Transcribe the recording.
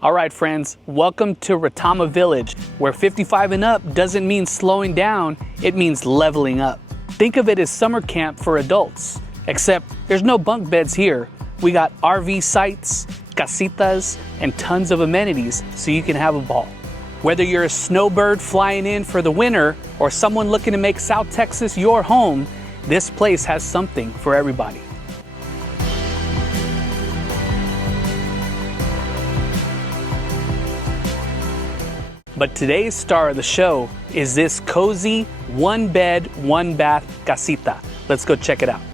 All right, friends, welcome to Retama Village, where 55 and up doesn't mean slowing down, it means leveling up. Think of it as summer camp for adults, except there's no bunk beds here. We got RV sites, casitas, and tons of amenities so you can have a ball. Whether you're a snowbird flying in for the winter or someone looking to make South Texas your home, this place has something for everybody. But today's star of the show is this cozy one bed, one bath casita. Let's go check it out.